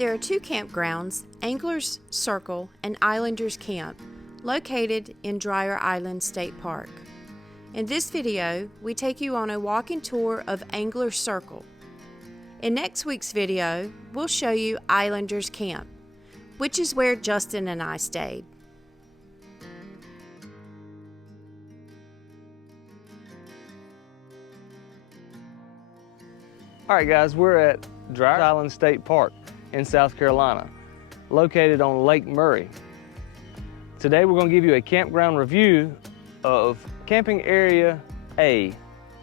There are two campgrounds, Anglers Circle and Islanders Camp, located in Dreher Island State Park. In this video, we take you on a walking tour of Anglers Circle. In next week's video, we'll show you Islanders Camp, which is where Justin and I stayed. Alright guys, we're at Dreher Island State Park in South Carolina, located on Lake Murray. Today we're going to give you a campground review of Camping Area A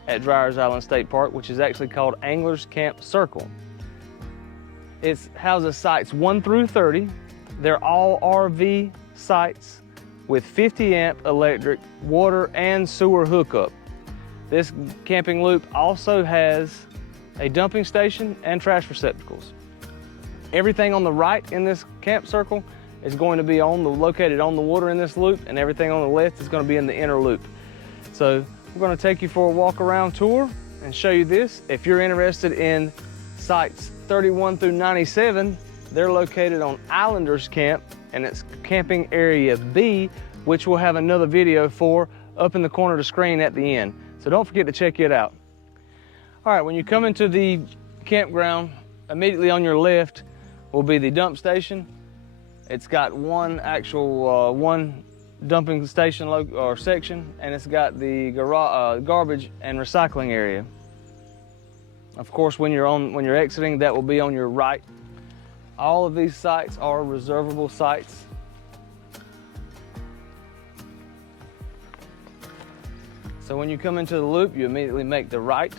at Dreher Island State Park, which is actually called Anglers Camp Circle. It houses sites 1 through 30. They're all RV sites with 50 amp electric, water and sewer hookup. This camping loop also has a dumping station and trash receptacles. Everything on the right in this camp circle is going to be located on the water in this loop, and everything on the left is going to be in the inner loop. So we're going to take you for a walk around tour and show you this. If you're interested in sites 31 through 97, they're located on Islanders Camp, and it's Camping Area B, which we'll have another video for up in the corner of the screen at the end. So don't forget to check it out. All right, when you come into the campground, immediately on your left will be the dump station. It's got one dumping station or section, and it's got the garbage and recycling area. Of course, when you're exiting, that will be on your right. All of these sites are reservable sites. So when you come into the loop, you immediately make the right.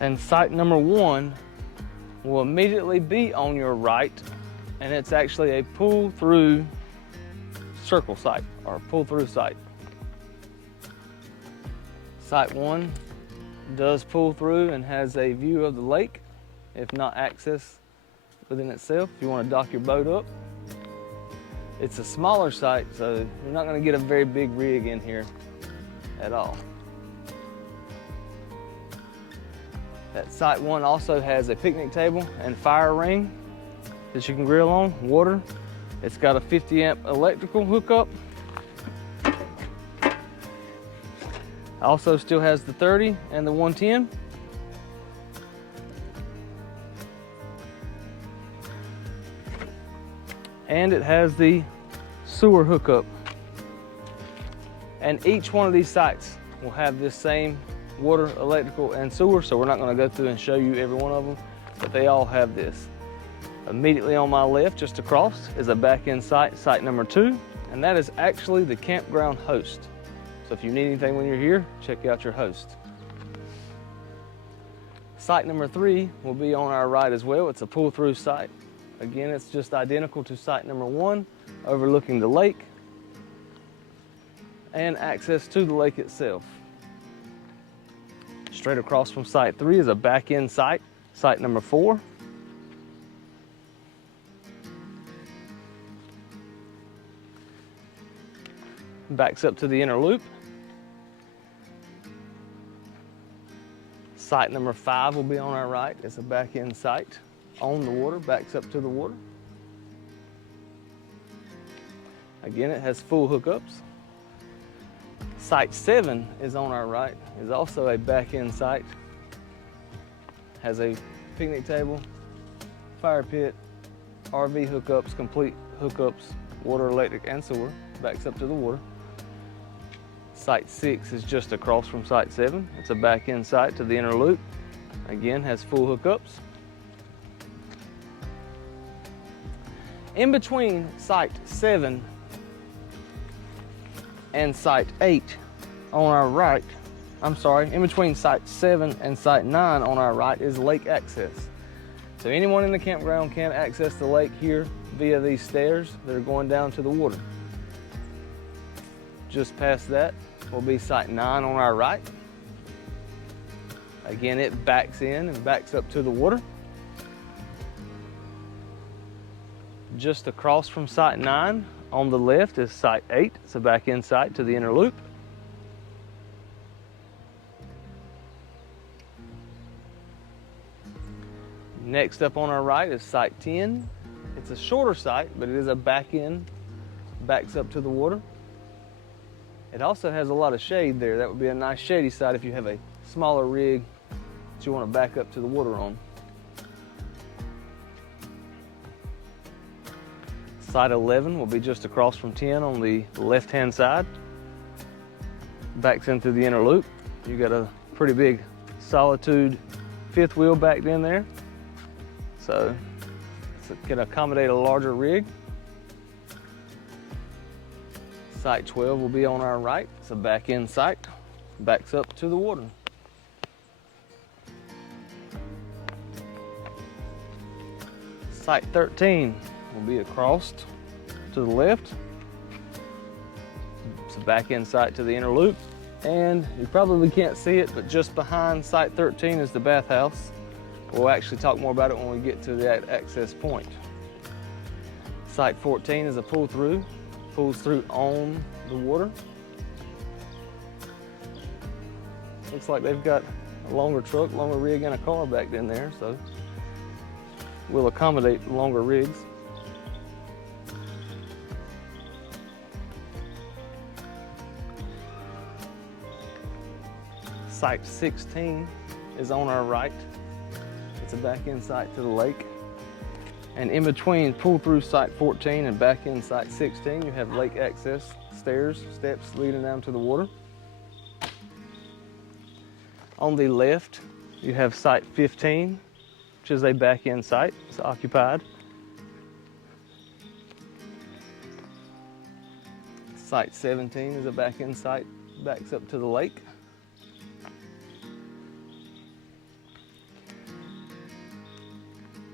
And site number 1 will immediately be on your right, and it's actually a pull-through circle site, or pull-through site. Site 1 does pull through and has a view of the lake, if not access within itself, if you want to dock your boat up. It's a smaller site, so you're not going to get a very big rig in here at all. That site 1 also has a picnic table and fire ring that you can grill on, water. It's got a 50 amp electrical hookup. Also still has the 30 and the 110. And it has the sewer hookup. And each one of these sites will have this same water, electrical, and sewer, so we're not going to go through and show you every one of them, but they all have this. Immediately on my left, just across, is a back-end site, site number 2, and that is actually the campground host. So if you need anything when you're here, check out your host. Site number 3 will be on our right as well. It's a pull-through site. Again, it's just identical to site number 1, overlooking the lake and access to the lake itself. Straight across from site 3 is a back-end site, site number 4. Backs up to the inner loop. Site number 5 will be on our right. It's a back-end site on the water, backs up to the water. Again, it has full hookups. Site 7 is on our right, is also a back-end site. Has a picnic table, fire pit, RV hookups, complete hookups, water, electric, and sewer, backs up to the water. Site 6 is just across from site 7. It's a back-end site to the inner loop. Again, has full hookups. In between site 7 and site 8 on our right, in between site 7 and site 9 on our right is lake access. So anyone in the campground can access the lake here via these stairs that are going down to the water. Just past that will be site 9 on our right. Again, it backs in and backs up to the water. Just across from site 9 on the left is site 8. It's a back-end site to the inner loop. Next up on our right is site 10. It's a shorter site, but it is a back end, backs up to the water. It also has a lot of shade there. That would be a nice shady site if you have a smaller rig that you want to back up to the water on. Site 11 will be just across from 10 on the left-hand side. Backs into the inner loop. You got a pretty big Solitude fifth wheel backed in there, so it can accommodate a larger rig. Site 12 will be on our right. It's a back end site, backs up to the water. Site 13 will be across to the left. It's a back end site to the inner loop. And you probably can't see it, but just behind site 13 is the bathhouse. We'll actually talk more about it when we get to that access point. Site 14 is a pull-through, pulls through on the water. Looks like they've got a longer truck, longer rig, and a car backed in there, so we'll accommodate longer rigs. Site 16 is on our right. It's a back-end site to the lake. And in between pull-through site 14 and back-end site 16, you have lake access stairs, steps leading down to the water. On the left, you have site 15, which is a back-end site. It's occupied. Site 17 is a back-end site, backs up to the lake.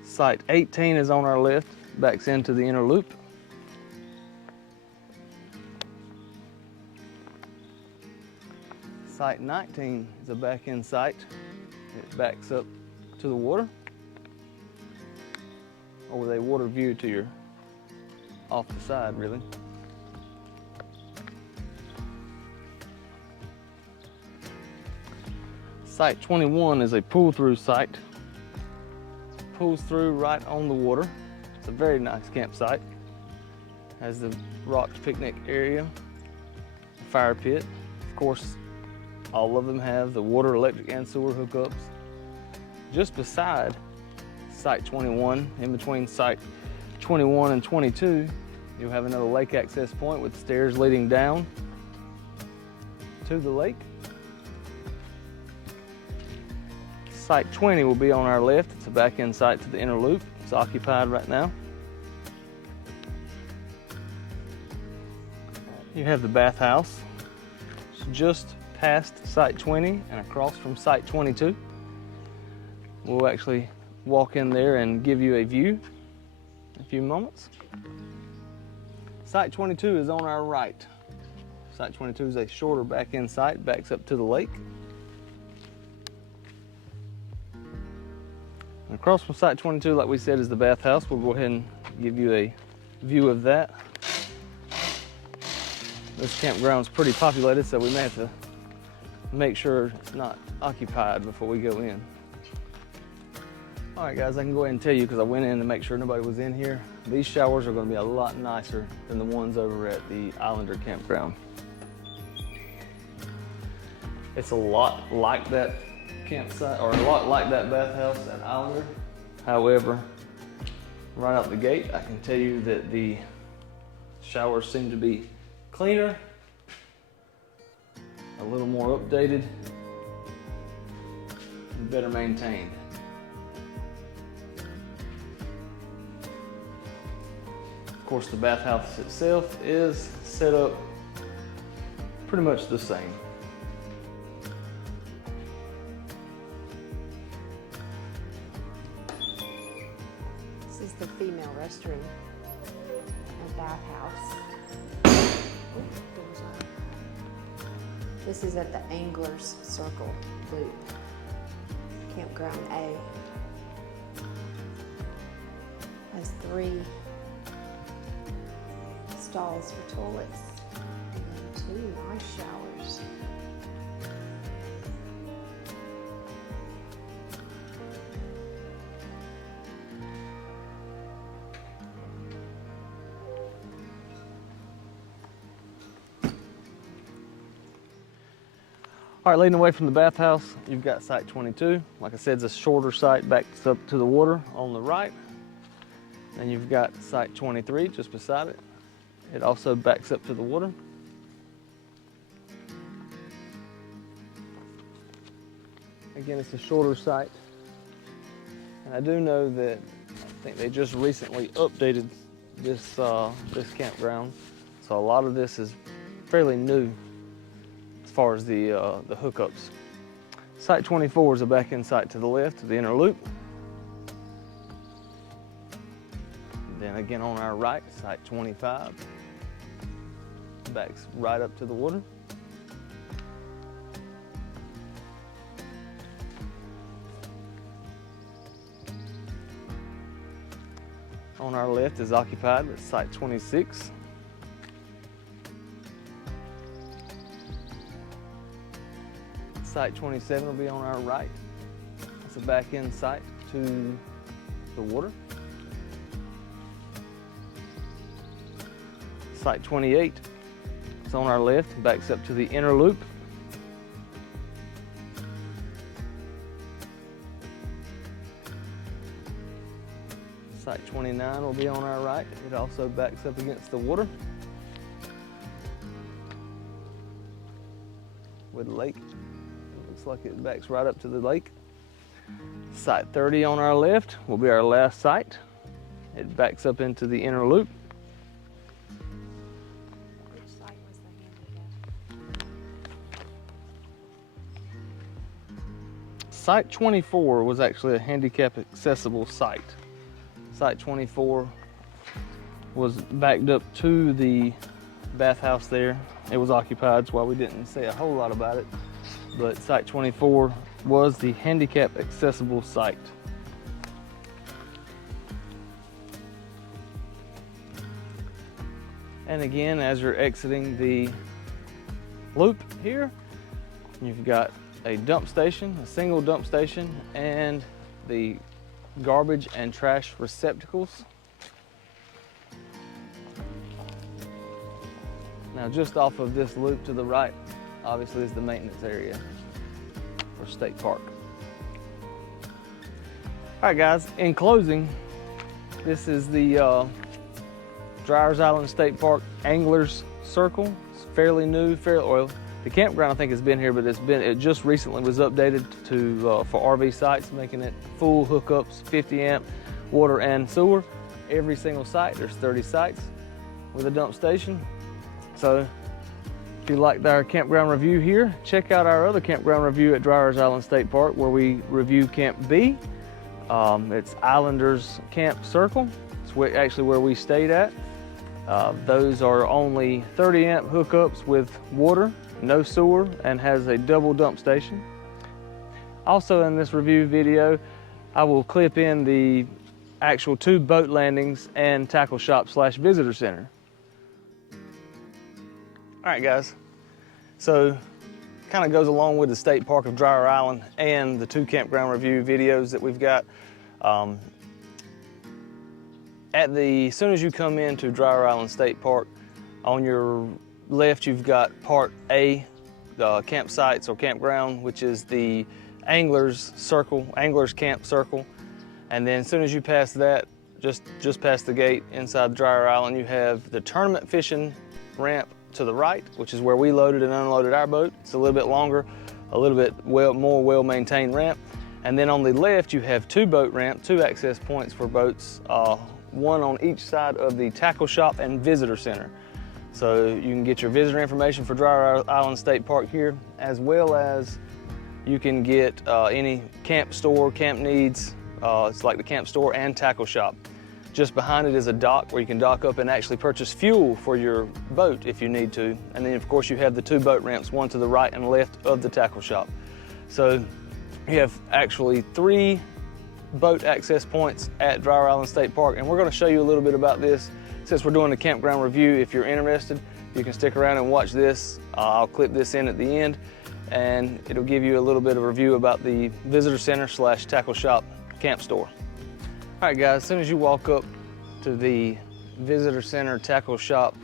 Site 18 is on our left, backs into the inner loop. Site 19 is a back-end site. It backs up to the water, or with a water view to your off the side, really. Site 21 is a pull-through site. Pulls through right on the water. It's a very nice campsite. Has the rocked picnic area, fire pit. Of course, all of them have the water, electric, and sewer hookups. Just beside site 21, in between site 21 and 22, you'll have another lake access point with stairs leading down to the lake. Site 20 will be on our left. It's a back-end site to the inner loop. It's occupied right now. You have the bathhouse. It's just past site 20 and across from site 22. We'll actually walk in there and give you a view in a few moments. Site 22 is on our right. Site 22 is a shorter back-end site, backs up to the lake. And across from site 22, like we said, is the bathhouse. We'll go ahead and give you a view of that. This campground's pretty populated, so we may have to make sure it's not occupied before we go in. All right, guys, I can go ahead and tell you, because I went in to make sure nobody was in here, these showers are going to be a lot nicer than the ones over at the Islander campground. It's a lot like that campsite, or a lot like that bathhouse at Islander. However, right out the gate, I can tell you that the showers seem to be cleaner, a little more updated, and better maintained. Of course, the bathhouse itself is set up pretty much the same. This is the female restroom and bathhouse. This is at the Angler's Circle Loop, Campground A. Has 3 stalls for toilets and 2 nice showers. All right, leading away from the bathhouse, you've got site 22. Like I said, it's a shorter site, backs up to the water on the right. And you've got site 23 just beside it. It also backs up to the water. Again, it's a shorter site. And I do know that I think they just recently updated this campground. So a lot of this is fairly new as far as the hookups. Site 24 is a back-end site to the left of the inner loop. Then again on our right, site 25 backs right up to the water. On our left is occupied with site 26. Site 27 will be on our right. It's a back-end site to the water. Site 28 is on our left, backs up to the inner loop. Site 29 will be on our right. It also backs up against the water with a lake. Looks like it backs right up to the lake. Site 30 on our left will be our last site. It backs up into the inner loop. Which site was the handicap? Site 24 was actually a handicap accessible site. Site 24 was backed up to the bathhouse there. It was occupied, that's why we didn't say a whole lot about it. But site 24 was the handicap accessible site. And again, as you're exiting the loop here, you've got a dump station, a single dump station, and the garbage and trash receptacles. Now just off of this loop to the right, obviously is the maintenance area for State Park. All right guys, in closing, this is the Dreher Island State Park Anglers Circle. It's fairly new, the campground I think has been here, but it just recently was updated to for RV sites, making it full hookups, 50 amp water and sewer. Every single site, there's 30 sites with a dump station. So if you liked our campground review here, check out our other campground review at Dreher Island State Park where we review Camp B. It's Islanders Camp Circle. It's actually where we stayed at. Those are only 30 amp hookups with water, no sewer, and has a double dump station. Also in this review video, I will clip in the actual 2 boat landings and tackle shop / visitor center. All right guys, so kind of goes along with the State Park of Dreher Island and the 2 campground review videos that we've got. As soon as you come into Dreher Island State Park, on your left you've got part A, the campsites or campground, which is the Anglers Circle, Anglers Camp Circle. And then as soon as you pass that, just past the gate inside Dreher Island, you have the tournament fishing ramp to the right, which is where we loaded and unloaded our boat. It's a little bit longer, a little bit more well-maintained ramp. And then on the left, you have 2 boat ramps, 2 access points for boats, one on each side of the tackle shop and visitor center. So you can get your visitor information for Dreher Island State Park here, as well as you can get any camp store, camp needs. It's like the camp store and tackle shop. Just behind it is a dock where you can dock up and actually purchase fuel for your boat if you need to. And then of course you have the 2 boat ramps, one to the right and left of the tackle shop. So you have actually 3 boat access points at Dreher Island State Park. And we're going to show you a little bit about this since we're doing the campground review. If you're interested, you can stick around and watch this. I'll clip this in at the end and it'll give you a little bit of review about the visitor center / tackle shop camp store. All right guys, as soon as you walk up to the visitor center tackle shop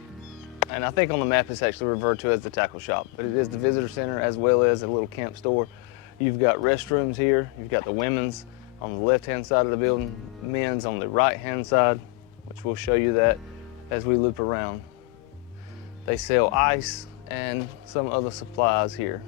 And I think on the map it's actually referred to as the tackle shop, but it is the visitor center as well as a little camp store. You've got restrooms here. You've got the women's on the left-hand side of the building, men's on the right-hand side, which we'll show you that as we loop around. They sell ice and some other supplies here.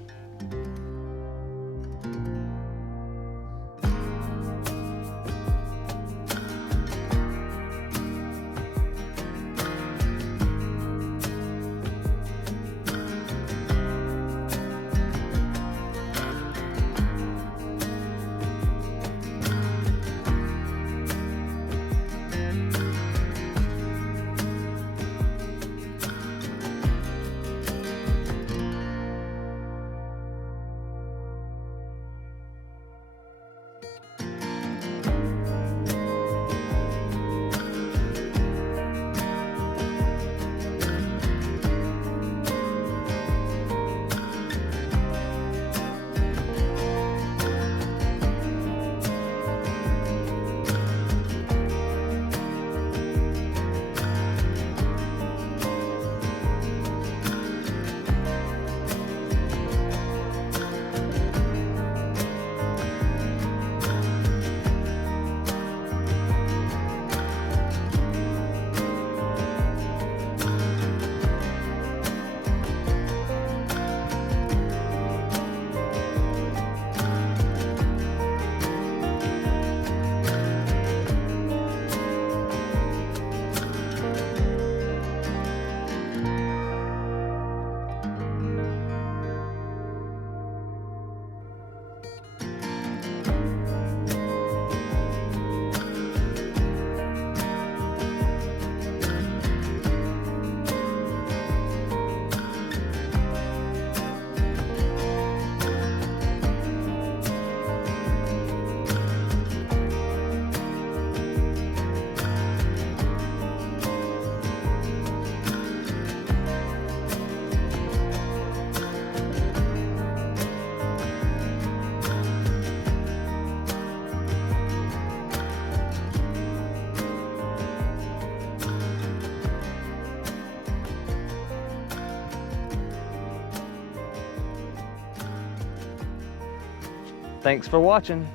Thanks for watching.